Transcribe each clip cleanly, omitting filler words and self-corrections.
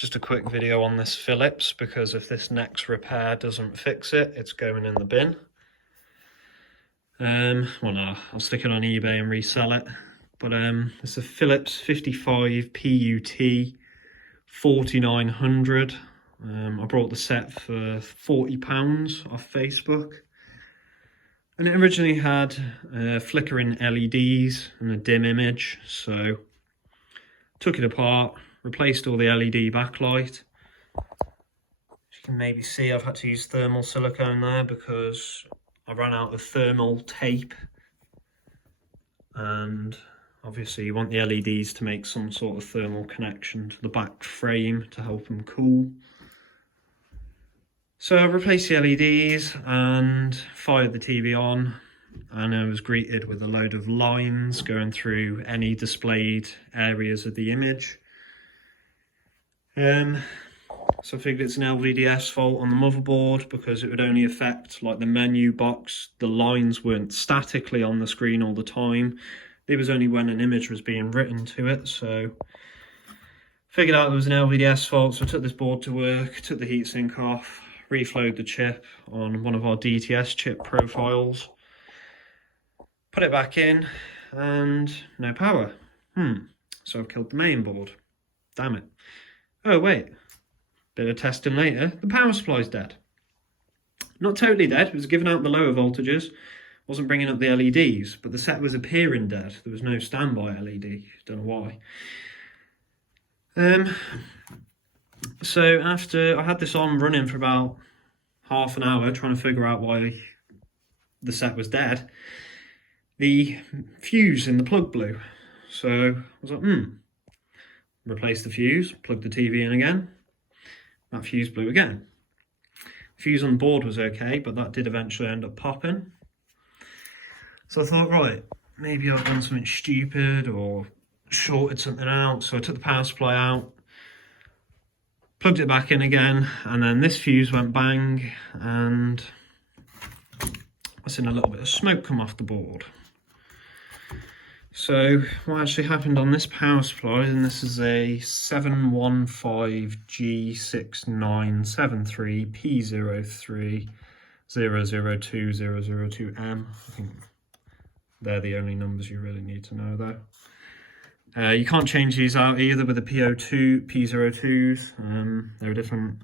Just a quick video on this Phillips, because if this next repair doesn't fix it, it's going in the bin. Well, no, I'll stick it on eBay and resell it. But it's a Phillips 55PUT4900. I bought the set for £40 off Facebook. And it originally had flickering LEDs and a dim image, so took it apart, replaced all the LED backlight. As you can maybe see, I've had to use thermal silicone there because I ran out of thermal tape, and obviously you want the LEDs to make some sort of thermal connection to the back frame to help them cool. So I replaced the LEDs and fired the TV on, and I was greeted with a load of lines going through any displayed areas of the image. So I figured it's an LVDS fault on the motherboard, because it would only affect like the menu box. The lines weren't statically on the screen all the time. It was only when an image was being written to it. So figured out it was an LVDS fault, so I took this board to work, took the heatsink off, reflowed the chip on one of our DTS chip profiles, put it back in, and no power. So I've killed the main board. Damn it. Oh wait, bit of testing later, the power supply's dead. Not totally dead, it was giving out the lower voltages, wasn't bringing up the LEDs, but the set was appearing dead. There was no standby LED, don't know why. So after I had this on running for about half an hour trying to figure out why the set was dead, the fuse in the plug blew. So I was like, replaced the fuse, plugged the TV in again, that fuse blew again. The fuse on the board was okay, but that did eventually end up popping. So I thought, right, maybe I've done something stupid or shorted something out. So I took the power supply out, plugged it back in again, and then this fuse went bang, and I seen a little bit of smoke come off the board. So what actually happened on this power supply, and this is a 715G6973P0300200M. I think they're the only numbers you really need to know though. You can't change these out either with the P02s. They're a different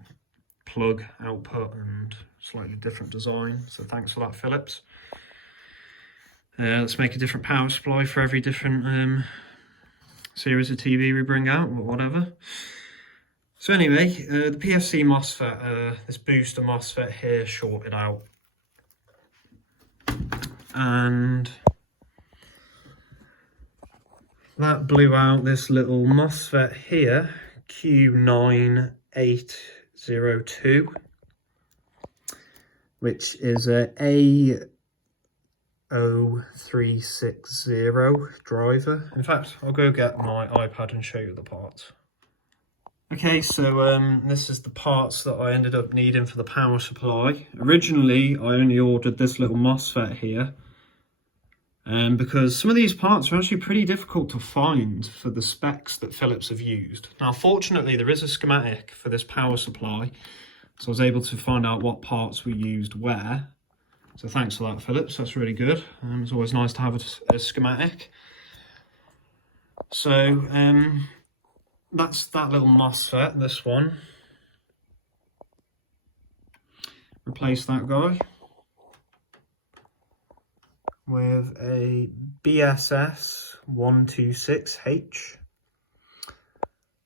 plug output and slightly different design. So thanks for that, Phillips. Let's make a different power supply for every different series of TV we bring out, or whatever. So anyway, the PFC MOSFET, this booster MOSFET here, shorted out. And that blew out this little MOSFET here, Q9802, which is a A0360 driver. In fact, I'll go get my iPad and show you the parts. Okay, so this is the parts that I ended up needing for the power supply. Originally, I only ordered this little MOSFET here, because some of these parts are actually pretty difficult to find for the specs that Philips have used. Now, fortunately, there is a schematic for this power supply, so I was able to find out what parts we used where. So thanks for that, Philips, that's really good. It's always nice to have a schematic. So that's that little MOSFET, this one. Replace that guy with a BSS 126H,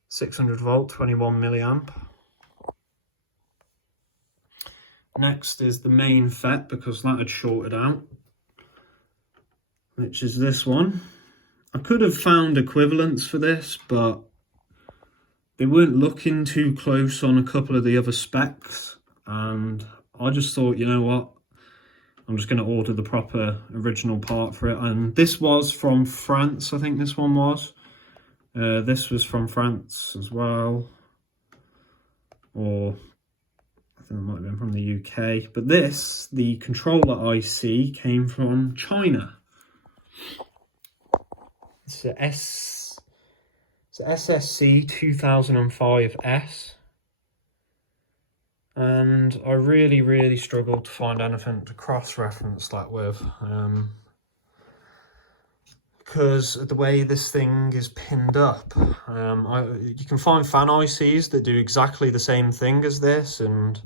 600 volt, 21 milliamp. Next is the main FET, because that had shorted out, which is this one. I could have found equivalents for this, but they weren't looking too close on a couple of the other specs, and I just thought, you know what, I'm just going to order the proper original part for it. And this was from France, I think this one was. This was from France as well, or I think it might have been from the UK. But this, the controller IC, came from China. It's a SSC 2005S. And I really struggled to find anything to cross-reference that with. Because of the way this thing is pinned up. You can find fan ICs that do exactly the same thing as this, and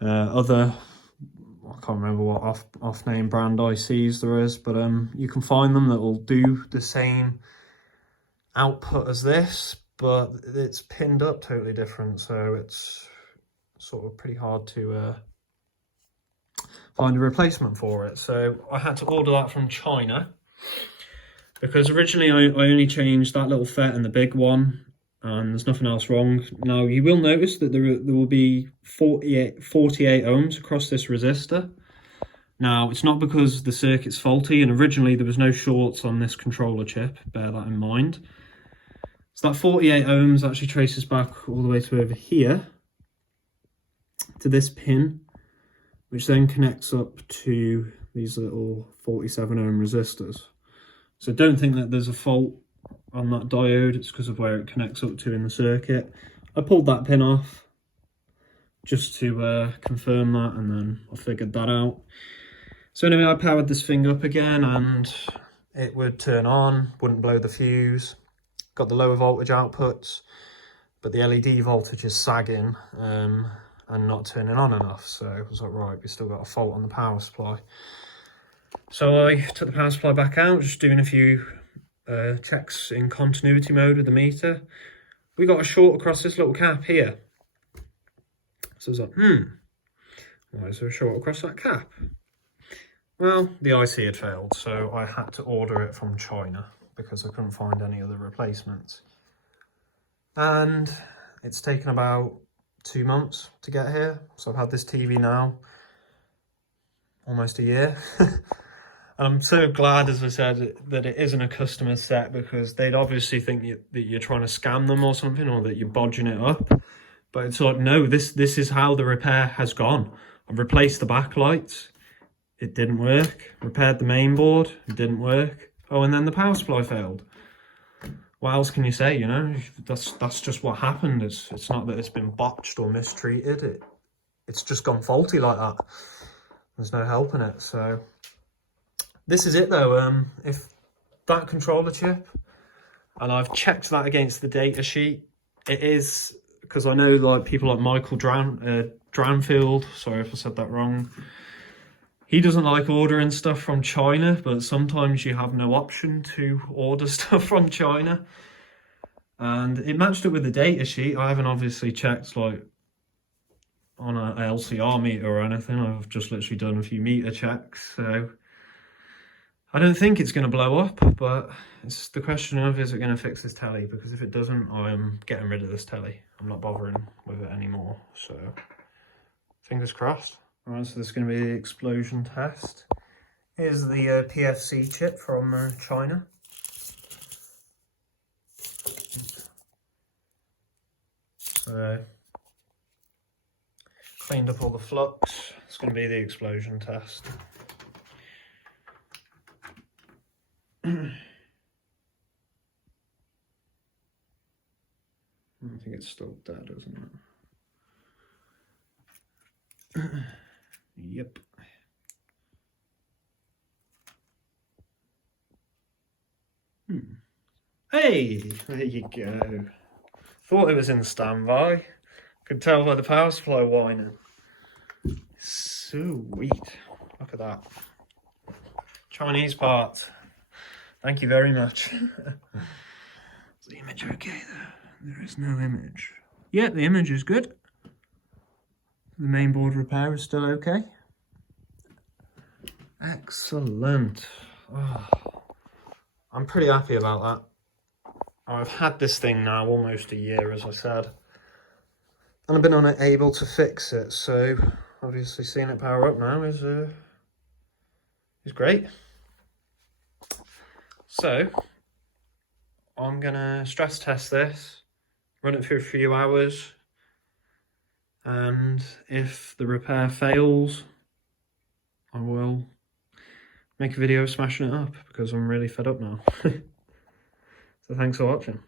other, I can't remember what off-name brand ICs there is, but you can find them that will do the same output as this, but it's pinned up totally different, so it's sort of pretty hard to find a replacement for it. So I had to order that from China. Because originally I only changed that little FET and the big one, and there's nothing else wrong. Now you will notice that there will be 48 ohms across this resistor. Now it's not because the circuit's faulty, and originally there was no shorts on this controller chip, bear that in mind. So that 48 ohms actually traces back all the way to over here, to this pin, which then connects up to these little 47 ohm resistors. So don't think that there's a fault on that diode, it's because of where it connects up to in the circuit. I pulled that pin off just to confirm that, and then I figured that out. So anyway, I powered this thing up again and it would turn on, wouldn't blow the fuse. Got the lower voltage outputs, but the LED voltage is sagging and not turning on enough. So I was like, right, we've still got a fault on the power supply. So I took the power supply back out, just doing a few checks in continuity mode with the meter. We got a short across this little cap here. So I was like, why is there a short across that cap? Well, the IC had failed, so I had to order it from China because I couldn't find any other replacements. And it's taken about 2 months to get here. So I've had this TV now almost a year. And I'm so glad, as I said, that it isn't a customer set, because they'd obviously think that you're trying to scam them or something, or that you're bodging it up. But it's like, no, this is how the repair has gone. I've replaced the backlights, it didn't work. Repaired the main board, it didn't work. Oh, and then the power supply failed. What else can you say, you know? That's just what happened. It's not that it's been botched or mistreated. It's just gone faulty like that. There's no helping it. So this is it though. If that controller chip, and I've checked that against the data sheet, it is, because I know like people like Michael Dranfield, sorry if I said that wrong, he doesn't like ordering stuff from China, but sometimes you have no option to order stuff from China. And it matched up with the data sheet. I haven't obviously checked like on an LCR meter or anything. I've just literally done a few meter checks. So I don't think it's going to blow up, but it's the question of, is it going to fix this telly? Because if it doesn't, I'm getting rid of this telly. I'm not bothering with it anymore. So fingers crossed. Alright, so this is going to be the explosion test. Here's the PFC chip from China. So, cleaned up all the flux. It's going to be the explosion test. I think it's still dead, isn't it? Yep. Hey, there you go. Thought it was in standby. Could tell by the power supply whining. Sweet. Look at that. Chinese parts. Thank you very much. Is the image okay there? There is no image. Yeah, the image is good. The main board repair is still okay. Excellent. Oh, I'm pretty happy about that. I've had this thing now almost a year, as I said, and I've been unable to fix it. So obviously seeing it power up now is great. So I'm gonna stress test this, run it for a few hours, and if the repair fails, I will make a video smashing it up, because I'm really fed up now. So thanks for watching.